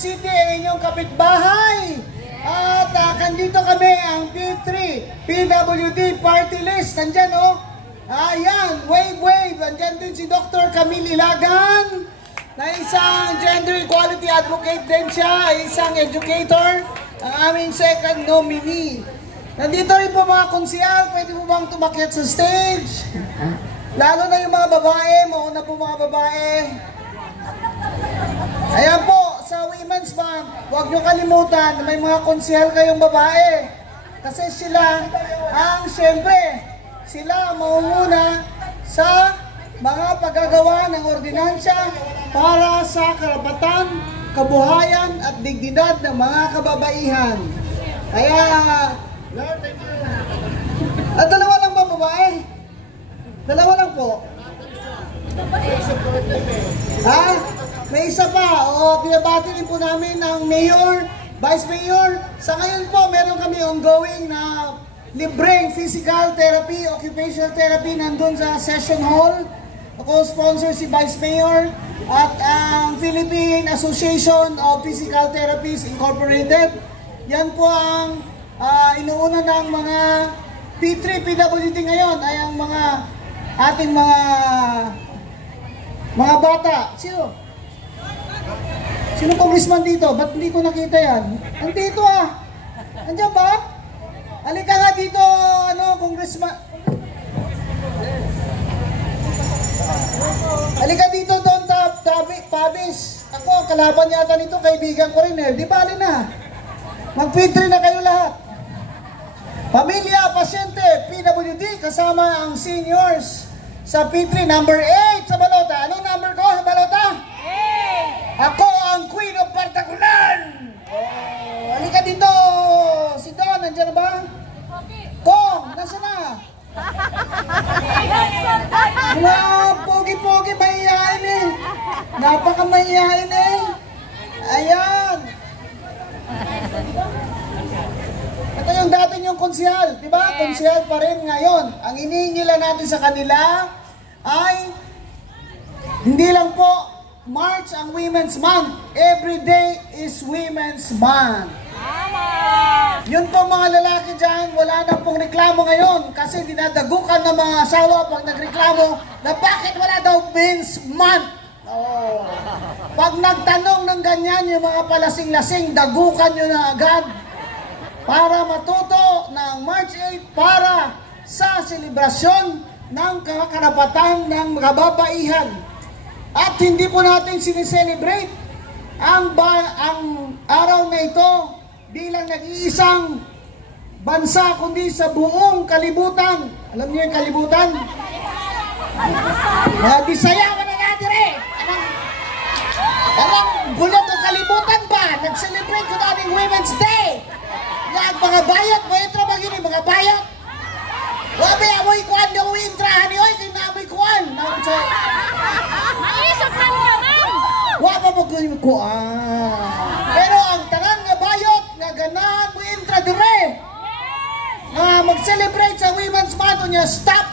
City ay inyong kapitbahay. At kandito kami ang P3 PWD Party List. Nandyan oh. Ayan, wave. Nandyan din si Dr. Camille Ilagan, na isang gender equality advocate din siya, isang educator, ang aming second nominee. Nandito rin po mga konsehal, pwede mo bang tumakyat sa stage? Lalo na yung mga babae, mauna po mga babae. Ayan po, sa Women's Month, huwag nyo kalimutan na may mga konsehal kayong babae. Kasi sila siyempre, sila mauuna sa mga paggagawa ng ordinansya para sa karapatan, kabuhayan at dignidad ng mga kababaihan. Kaya, dalawa lang ba babae? Dalawa lang po. May isa pa. Pinabati rin po namin ng mayor, vice mayor. Sa ngayon po, meron kami ongoing na libreng physical therapy, occupational therapy nandun sa session hall. Co-sponsor si Vice Mayor at ang Philippine Association of Physical Therapists Incorporated. Yan po ang inuuna ng mga P3 PWD ngayon ay ang mga ating mga bata. Sino congressman dito? Ba't hindi ko nakita yan? Andito Andiyan ba? Halika nga dito, congressman. Halika dito, Don Fabis. Ako, kalaban yata nito, kaibigan ko rin eh. Di bali na. Mag-P3 na kayo lahat. Pamilya, pasyente, PWD, kasama ang seniors sa P3, number 8 sa balota. Anong number ko sa balota? 8! Ako ang Queen of Particular! Halika dito! Si Don, nandiyan na ba? Kong, nasa na? Mga pogi-pogi, mahihain eh. Napaka-mahihain eh. Ayan. Ito yung dati yung konsehal, di ba? Konsehal pa rin ngayon. Ang inihingi lang natin sa kanila ay hindi lang po March ang Women's Month. Every day is Women's Month. Yun po mga lalaki dyan, wala na pong reklamo ngayon kasi dinadagukan ng mga asawa pag nagreklamo na bakit wala daw Men's Month. Pag nagtanong ng ganyan yung mga palasing-lasing, dagukan nyo na agad para matuto ng March 8 para sa selebrasyon ng karapatan ng kababaihan. At hindi po natin sineselebrate ang araw na ito bilang nag-iisang bansa, kundi sa buong kalibutan. Alam niyo yung kalibutan? Mga Bisaya, wala natin eh. Anong gulat ng kalibutan ba? Nag-celebrate ko namin Women's Day. Yan, mga bayot, may intro ba yun, mga bayot? Wabi, amoy kuwan na uintrahan niyo, hindi na amoy kuwan. Maisap lang naman. Wapa mo kuwan. Pero ang tanang nga bayot, nga ganahan mo intra dire. Mag-celebrate sa Women's Month niya, stop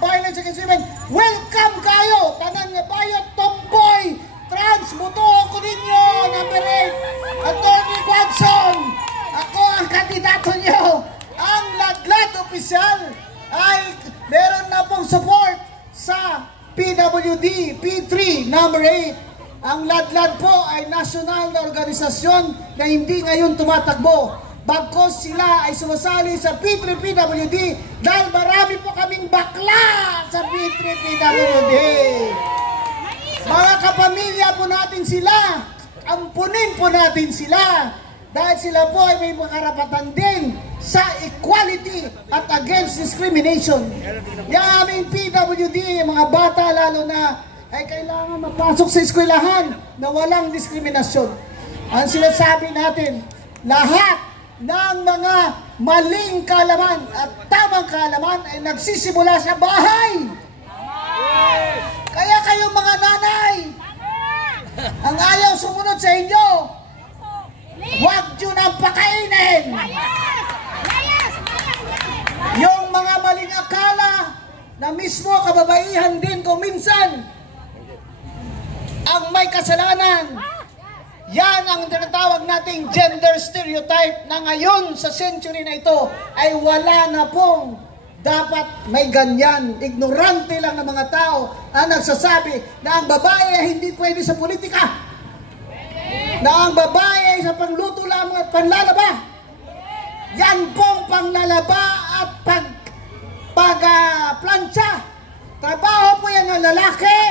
violence against women. Welcome kayo, tanang nga bayot, tomboy, trans, buto ko ninyo, number 8, Attorney Watson. Ako ang kandidato nyo. Ang ladlad opisyal ay meron na pong support sa PWD P3 number 8. Ang ladlad po ay nasyonal na organisasyon na hindi ngayon tumatakbo. Bagkos sila ay sumasali sa P3 PWD dahil marami po kaming bakla sa P3 PWD. Mga kapamilya po natin sila, ampunin po natin sila. Dahil sila po ay may karapatan din sa equality at against discrimination. Yung aming PWD, mga bata lalo na, ay kailangan mapasok sa eskwelahan na walang diskriminasyon. Ang sinasabi natin, lahat ng mga maling kaalaman at tamang kaalaman ay nagsisimula sa bahay. Kaya kayong mga nanay, ang ayaw sumunod sa inyo, huwag nyo nang pakainin. Yung mga maling akala na mismo kababaihan din kung minsan ang may kasalanan. Yan ang tinatawag nating gender stereotype na ngayon sa century na ito ay wala na pong dapat may ganyan. Ignorante lang ng mga tao ang nagsasabi na ang babae ay hindi pwede sa politika. Na ang babae ay sa pangluto lamang at panlalaba. Yan pong panglalaba at pagplantsa. Trabaho po yan ng lalaki.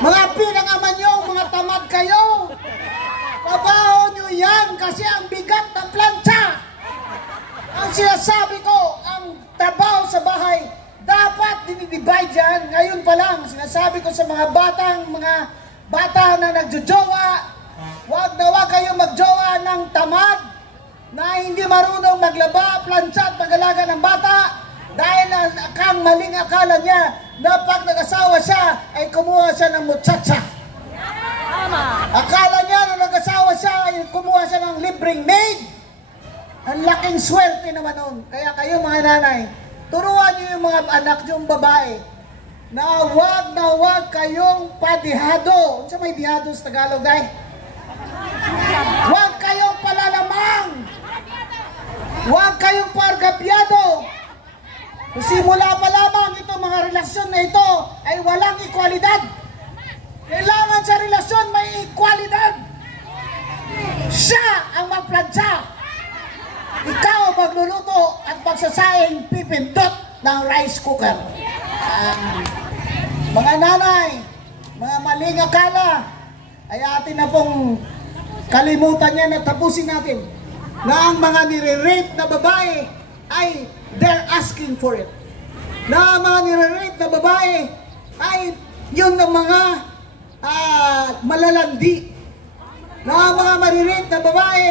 Mga pinangaman nyo, mga tamad kayo. Trabaho nyo yan kasi ang bigat ng plantsa. Ang sinasabi ko, ang trabaho sa bahay, dapat dinidivide yan. Ngayon pa lang, sinasabi ko sa mga bata na nagjojowa, wag na wag kayong magjowa ng tamad na hindi marunong maglaba, plantsa at mag-alaga ng bata dahil ang maling akala niya na pag nag-asawa siya ay kumuha siya ng muchacha. Akala niya na nag-asawa siya ay kumuha siya ng libreng maid. Ang laking swerte naman nun. Kaya kayo mga nanay, turuan niyo yung mga anak niyong babae na wag kayong padihado. Ano may dihado sa Tagalog, day? Wag kayong palalamang. Wag kayong pargapyado. Simula pa lamang itong mga relasyon na ito ay walang ekwalidad. Kailangan sa relasyon may ekwalidad. Siya ang magplantsa. Ikaw magluluto at magsasaing pipindot ng rice cooker. Mga nanay, mga maling akala, ay atin na pong kalimutan yan at tapusin natin na ang mga nire-rape na babae ay they're asking for it. Na mga nire-rape na babae ay yun ng mga malalandi. Na mga marirape na babae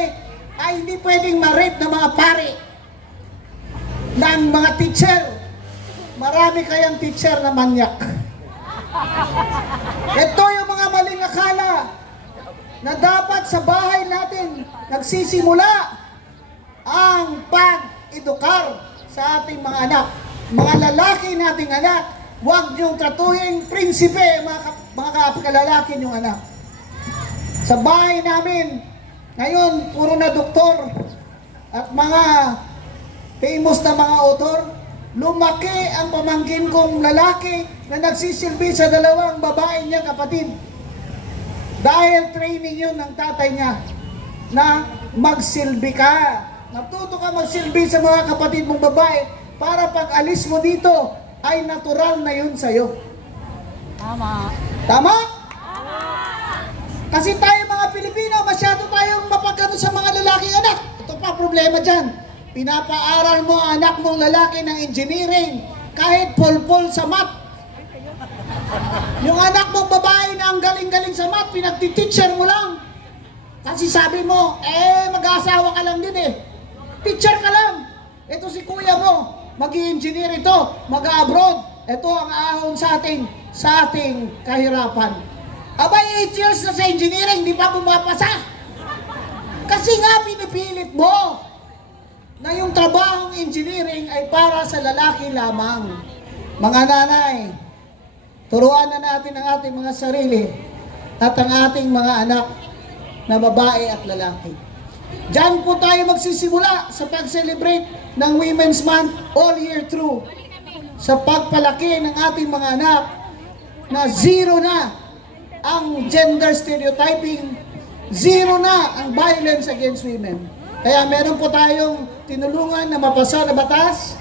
ay hindi pwedeng ma-rape ng mga pare, ng mga teacher. Marami kayang teacher na manyak. Ito yung mga maling akala na dapat sa bahay natin nagsisimula ang pag-edukar sa ating mga anak. Mga lalaki nating anak, huwag niyong tratuhin prinsipe, mga kalalaki niyong anak. Sa bahay namin, ngayon, puro na doktor at mga famous na mga author. Lumaki ang pamangkin kong lalaki na nagsisilbi sa dalawang babae niya kapatid. Dahil training yun ng tatay niya na magsilbi ka. Natuto ka magsilbi sa mga kapatid mong babae para pag alis mo dito ay natural na yun sa'yo. Tama. Tama? Kasi tayo mga Pilipino, masyado tayong mapagkano sa mga lalaking anak. Ito pa problema dyan. Pinapaaral mo ang anak mong lalaki ng engineering kahit pol-pol sa math. Yung anak mong babae na ang galing-galing sa math, pinagtiteacher mo lang. Kasi sabi mo, mag-aasawa ka lang din eh. Teacher ka lang. Ito si kuya mo, mag-i-engineer ito, mag-abroad. Ito ang ahon sa ating kahirapan. Abay, 8 years na sa engineering, di pa pumapasa. Kasi nga pinipilit mo na yung trabahong engineering ay para sa lalaki lamang. Mga nanay, turuan na natin ang ating mga sarili at ang ating mga anak na babae at lalaki. Diyan po tayo magsisimula sa pag-celebrate ng Women's Month all year through. Sa pagpalaki ng ating mga anak na zero na ang gender stereotyping, zero na ang violence against women. Kaya meron po tayong tinulungan na mapasa na batas.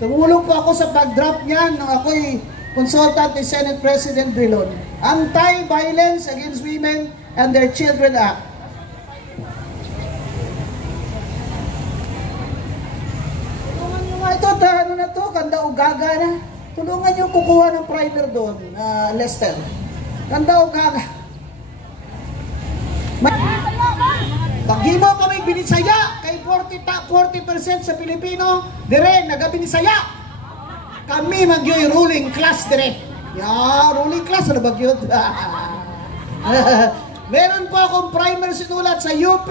Tumulong po ako sa pag-draft niyan nung ako'y consultant ni Senate President Drilon. Anti-Violence Against Women and Their Children Act. Tulungan nyo nga ito, ano na to, kanda o gaga na. Tulungan nyo kukuha ng primer doon, Lester. Kanda o gaga. Pagi mo kami binisaya kay 40% sa Pilipino, dire nagabinisaya. Kami magyoy ruling class dire. Ya, ruling class ano ba yun? Meron po akong primer sinulat sa UP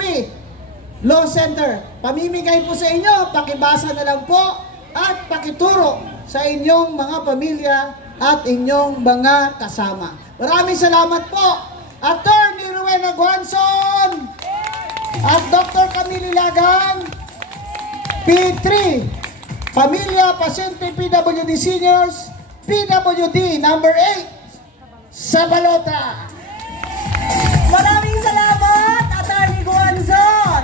Law Center. Pamimigay po sa inyo, pakibasa na lang po at pakituro sa inyong mga pamilya at inyong mga kasama. Maraming salamat po Attorney Rowena Guanson, at Dr. Camille Lagang. P3, Pamilya Pasyente PWD Seniors, PWD number 8, sa balota. Maraming salamat, Attorney Guanzon.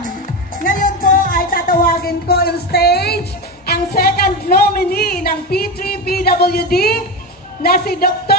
Ngayon po ay tatawagin ko yung stage ang second nominee ng P3 PWD na si Dr.